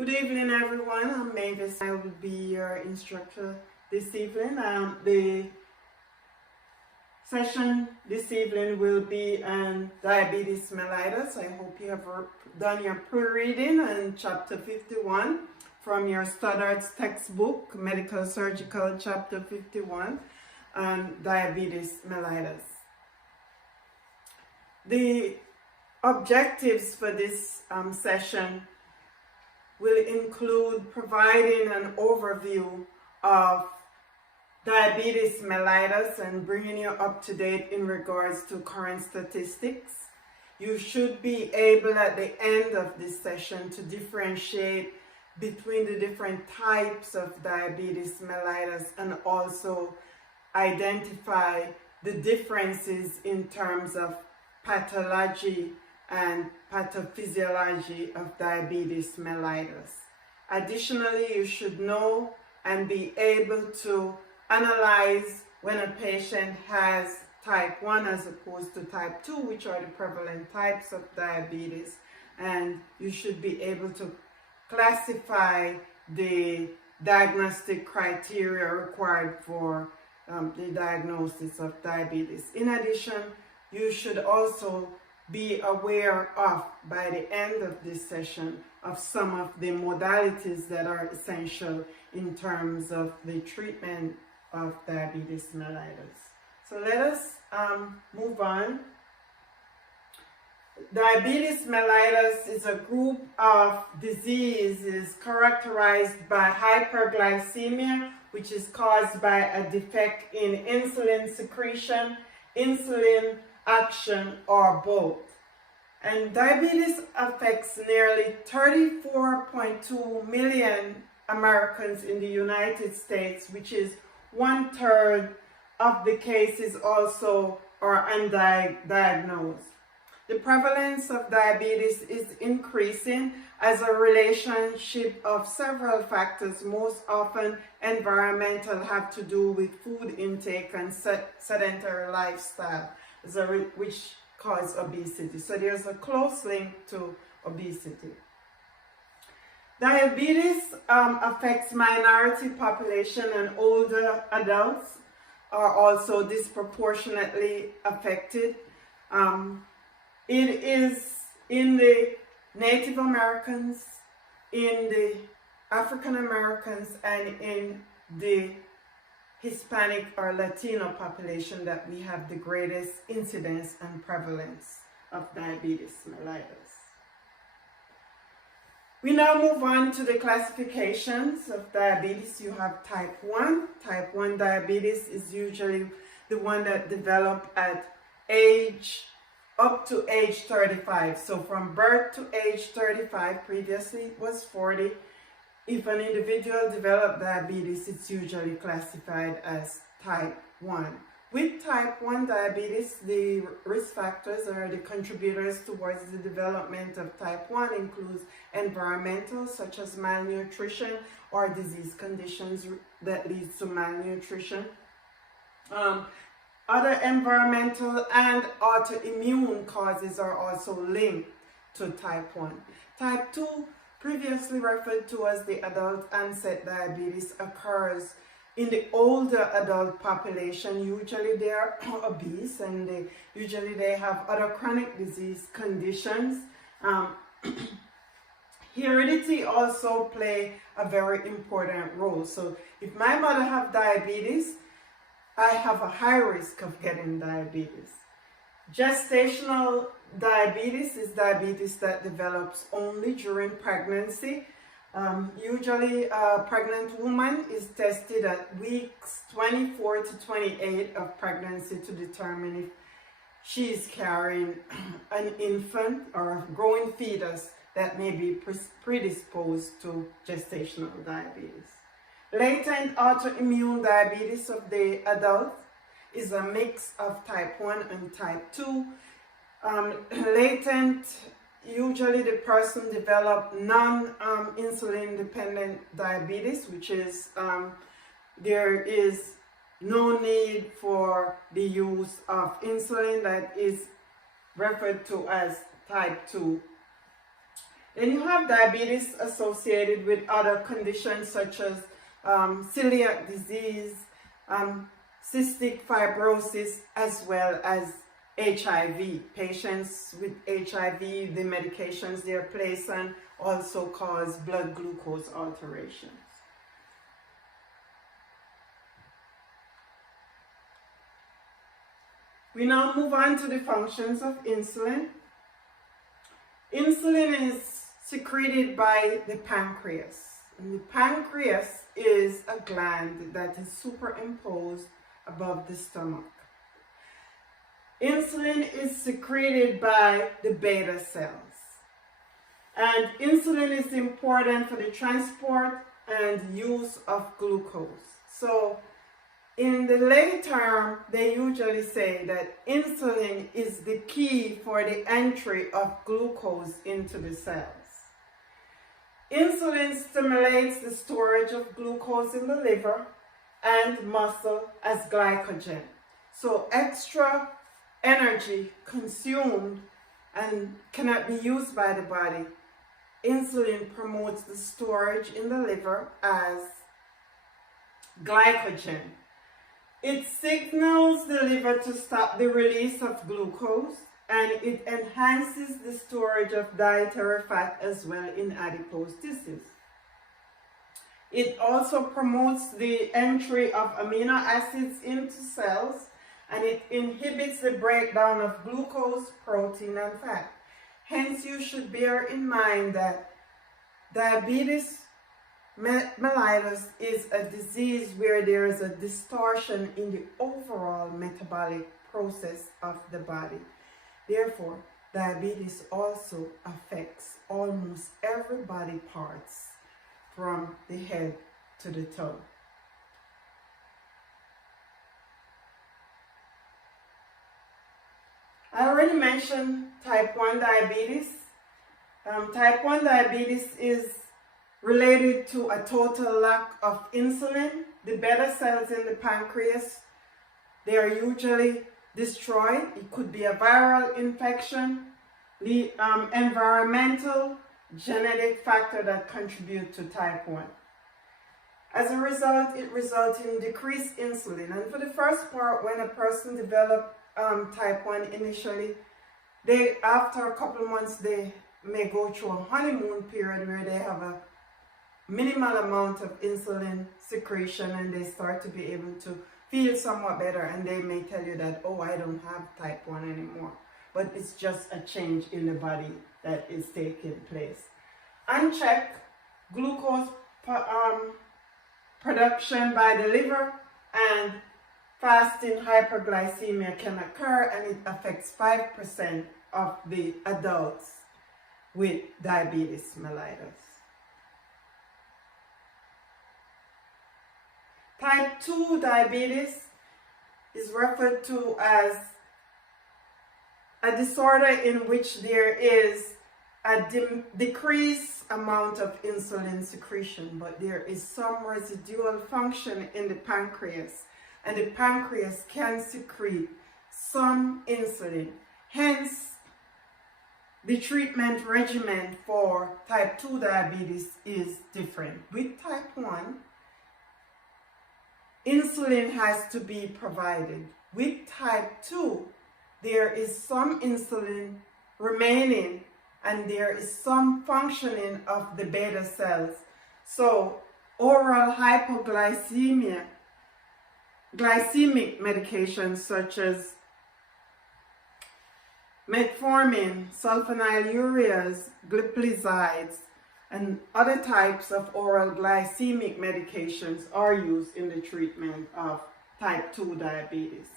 Good evening, everyone. I'm Mavis. I will be your instructor this evening. The session this evening will be on diabetes mellitus. I hope you have done your pre-reading on chapter 51 from your Stoddard's textbook, Medical Surgical, chapter 51, on diabetes mellitus. The objectives for this session will include providing an overview of diabetes mellitus and bringing you up to date in regards to current statistics. You should be able at the end of this session to differentiate between the different types of diabetes mellitus and also identify the differences in terms of pathology and pathophysiology of diabetes mellitus. Additionally, you should know and be able to analyze when a patient has type 1 as opposed to type 2, which are the prevalent types of diabetes, and you should be able to classify the diagnostic criteria required for the diagnosis of diabetes. In addition, you should also be aware of, by the end of this session, of some of the modalities that are essential in terms of the treatment of diabetes mellitus. So let us move on. Diabetes mellitus is a group of diseases characterized by hyperglycemia, which is caused by a defect in insulin secretion, insulin action, or both. And diabetes affects nearly 34.2 million Americans in the United States, which is 1/3 of the cases also are undiagnosed. The prevalence of diabetes is increasing as a relationship of several factors, most often environmental, have to do with food intake and sedentary lifestyle, which cause obesity. So there's a close link to obesity. Diabetes affects minority population, and older adults are also disproportionately affected. It is in the Native Americans, in the African Americans, and in the Hispanic or Latino population that we have the greatest incidence and prevalence of diabetes mellitus. We now move on to the classifications of diabetes. You have type 1. Type 1 diabetes is usually the one that develops at up to age 35. So from birth to age 35, previously it was 40. If an individual develops diabetes, it's usually classified as type 1. With type 1 diabetes, the risk factors or the contributors towards the development of type 1 includes environmental, such as malnutrition or disease conditions that leads to malnutrition. Other environmental and autoimmune causes are also linked to type 1. Type 2, previously referred to as the adult onset diabetes, occurs in the older adult population. Usually they are obese, and usually they have other chronic disease conditions. Heredity also play a very important role. So if my mother have diabetes, I have a high risk of getting diabetes. Gestational diabetes is diabetes that develops only during pregnancy. Usually a pregnant woman is tested at weeks 24 to 28 of pregnancy to determine if she is carrying an infant or a growing fetus that may be predisposed to gestational diabetes. Latent autoimmune diabetes of the adult is a mix of type 1 and type 2. Latent, usually the person develops non-insulin dependent diabetes, which is there is no need for the use of insulin, that is referred to as type 2. Then you have diabetes associated with other conditions such as celiac disease, cystic fibrosis, as well as HIV. Patients with HIV, the medications they're placed on also cause blood glucose alterations. We now move on to the functions of insulin. Insulin is secreted by the pancreas. And the pancreas is a gland that is superimposed above the stomach. Insulin is secreted by the beta cells. And insulin is important for the transport and use of glucose. So in the lay term, they usually say that insulin is the key for the entry of glucose into the cells. Insulin stimulates the storage of glucose in the liver and muscle as glycogen. So extra energy consumed and cannot be used by the body. Insulin promotes the storage in the liver as glycogen. It signals the liver to stop the release of glucose, and it enhances the storage of dietary fat as well in adipose tissues. It also promotes the entry of amino acids into cells, and it inhibits the breakdown of glucose, protein, and fat. Hence, you should bear in mind that diabetes mellitus is a disease where there is a distortion in the overall metabolic process of the body. Therefore, diabetes also affects almost every body parts from the head to the toe. I already mentioned type 1 diabetes. Type 1 diabetes is related to a total lack of insulin. The beta cells in the pancreas, they are usually destroyed. It could be a viral infection, the environmental, genetic factor that contribute to type 1. As a result, it results in decreased insulin. And for the first part, when a person develops type 1 initially, after a couple of months, they may go through a honeymoon period where they have a minimal amount of insulin secretion and they start to be able to feel somewhat better, and they may tell you that, oh, I don't have type 1 anymore. But it's just a change in the body that is taking place. Unchecked glucose production by the liver and fasting hyperglycemia can occur, and it affects 5% of the adults with diabetes mellitus. Type 2 diabetes is referred to as a disorder in which there is a decreased amount of insulin secretion, but there is some residual function in the pancreas, and the pancreas can secrete some insulin. Hence, the treatment regimen for type 2 diabetes is different. With type 1, insulin has to be provided. With type 2, there is some insulin remaining and there is some functioning of the beta cells. So oral hypoglycemic medications such as metformin, sulfonylureas, glipizide, and other types of oral glycemic medications are used in the treatment of type 2 diabetes.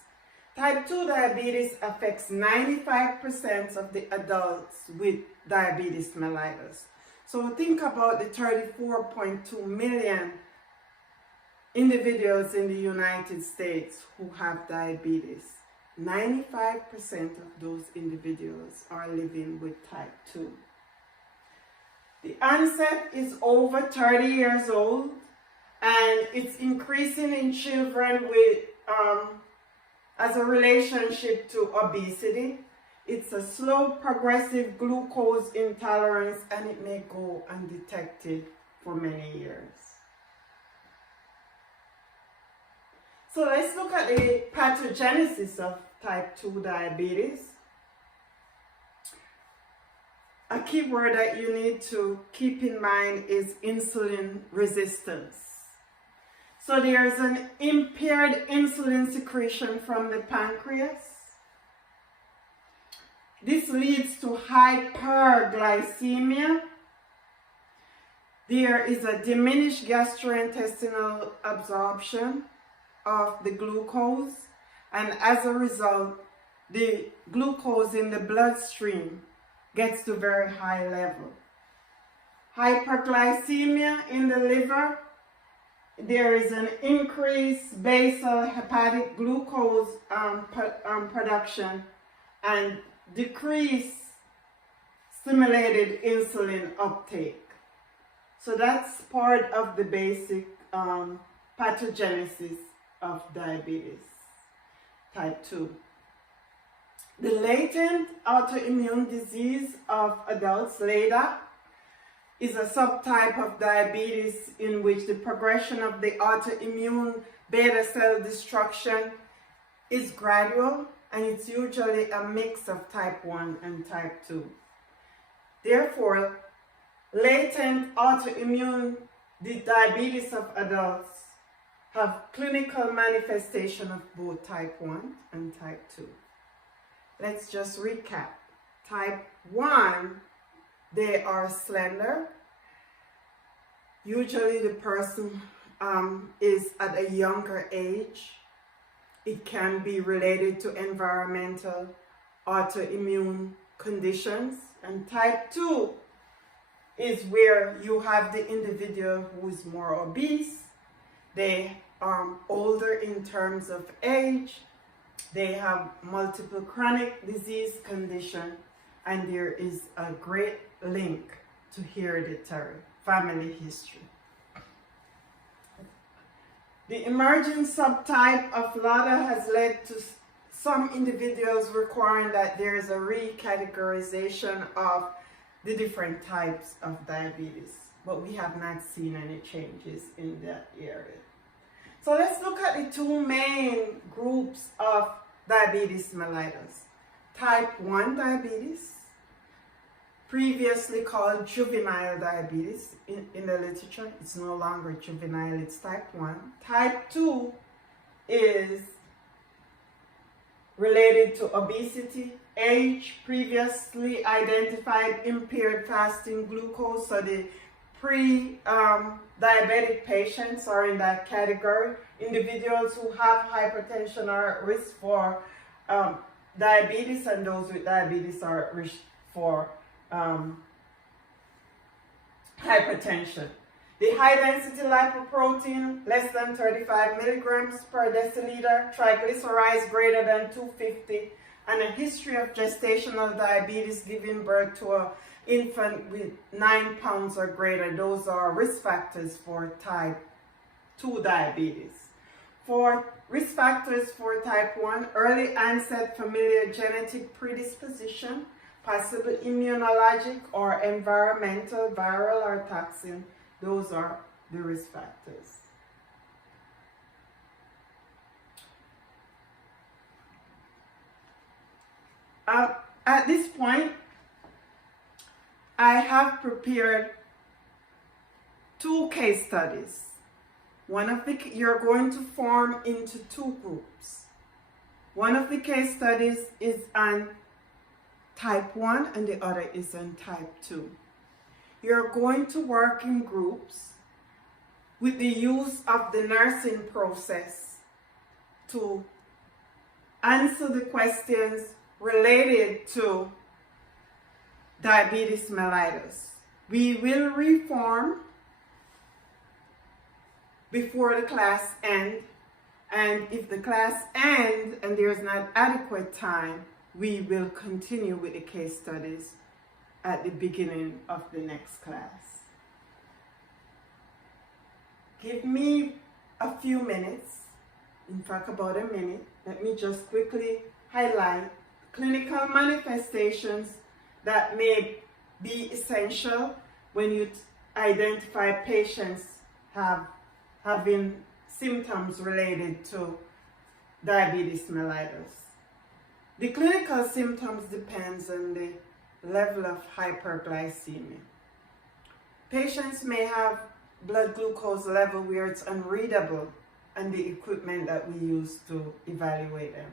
Type 2 diabetes affects 95% of the adults with diabetes mellitus. So think about the 34.2 million individuals in the United States who have diabetes. 95% of those individuals are living with type 2. The onset is over 30 years old, and it's increasing in children with as a relationship to obesity. It's a slow progressive glucose intolerance, and it may go undetected for many years. So let's look at the pathogenesis of type 2 diabetes. A key word that you need to keep in mind is insulin resistance. So there's an impaired insulin secretion from the pancreas. This leads to hyperglycemia. There is a diminished gastrointestinal absorption of the glucose, and as a result, the glucose in the bloodstream gets to very high level. Hyperglycemia in the liver, there is an increased basal hepatic glucose production and decreased stimulated insulin uptake. So that's part of the basic pathogenesis of diabetes type 2. The latent autoimmune disease of adults, LADA, is a subtype of diabetes in which the progression of the autoimmune beta cell destruction is gradual, and it's usually a mix of type 1 and type 2. Therefore, latent autoimmune diabetes of adults have clinical manifestation of both type 1 and type 2. Let's just recap. Type 1, they are slender. Usually the person is at a younger age. It can be related to environmental autoimmune conditions. And type 2 is where you have the individual who is more obese. They are older in terms of age. They have multiple chronic disease condition, and there is a great link to hereditary family history. The emerging subtype of LADA has led to some individuals requiring that there is a recategorization of the different types of diabetes, but we have not seen any changes in that area. So let's look at the two main groups of diabetes mellitus. Type 1 diabetes, previously called juvenile diabetes in the literature. It's no longer juvenile, it's type 1. Type 2 is related to obesity, age, previously identified impaired fasting glucose. So the pre-diabetic patients are in that category. Individuals who have hypertension are at risk for diabetes, and those with diabetes are at risk for hypertension. The high density lipoprotein, less than 35 milligrams per deciliter, triglycerides greater than 250, and a history of gestational diabetes giving birth to an infant with 9 pounds or greater. Those are risk factors for type 2 diabetes. For risk factors for type 1, early onset familial genetic predisposition, possible immunologic or environmental, viral or toxin. Those are the risk factors. At this point, I have prepared 2 case studies. You're going to form into 2 groups. One of the case studies is on type 1 and the other is on type 2. You're going to work in groups with the use of the nursing process to answer the questions related to diabetes mellitus. We will reform before the class ends, and if the class ends and there's not adequate time, we will continue with the case studies at the beginning of the next class. Give me a few minutes, in fact about a minute. Let me just quickly highlight clinical manifestations that may be essential when you identify patients having symptoms related to diabetes mellitus. The clinical symptoms depends on the level of hyperglycemia. Patients may have blood glucose level where it's unreadable on the equipment that we use to evaluate them.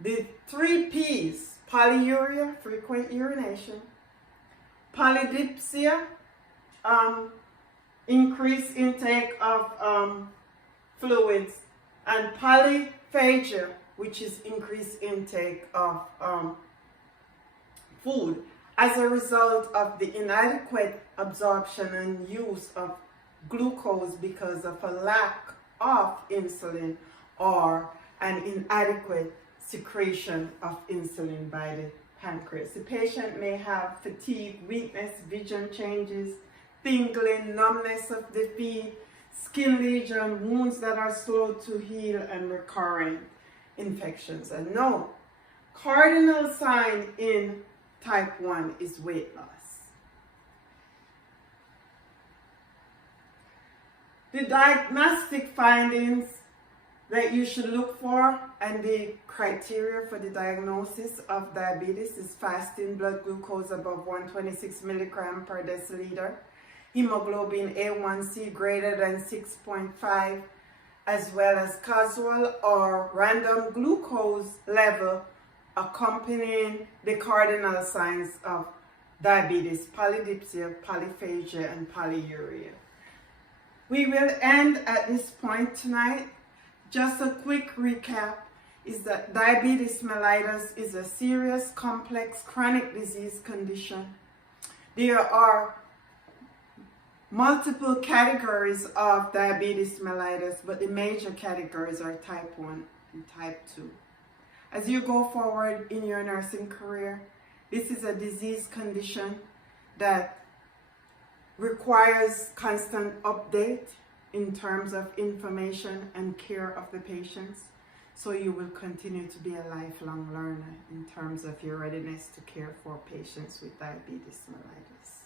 The 3 P's, polyuria, frequent urination, polydipsia, increased intake of fluids, and polyphagia, which is increased intake of food as a result of the inadequate absorption and use of glucose because of a lack of insulin or an inadequate secretion of insulin by the pancreas. The patient may have fatigue, weakness, vision changes, tingling, numbness of the feet, skin lesion, wounds that are slow to heal, and recurring infections. And no, cardinal sign in type 1 is weight loss. The diagnostic findings that you should look for and the criteria for the diagnosis of diabetes is fasting blood glucose above 126 milligram per deciliter, hemoglobin A1C greater than 6.5, as well as casual or random glucose level accompanying the cardinal signs of diabetes, polydipsia, polyphagia, and polyuria. We will end at this point tonight. Just a quick recap is that diabetes mellitus is a serious, complex, chronic disease condition. There are multiple categories of diabetes mellitus, but the major categories are type 1 and type 2. As you go forward in your nursing career, this is a disease condition that requires constant update in terms of information and care of the patients. So you will continue to be a lifelong learner in terms of your readiness to care for patients with diabetes mellitus.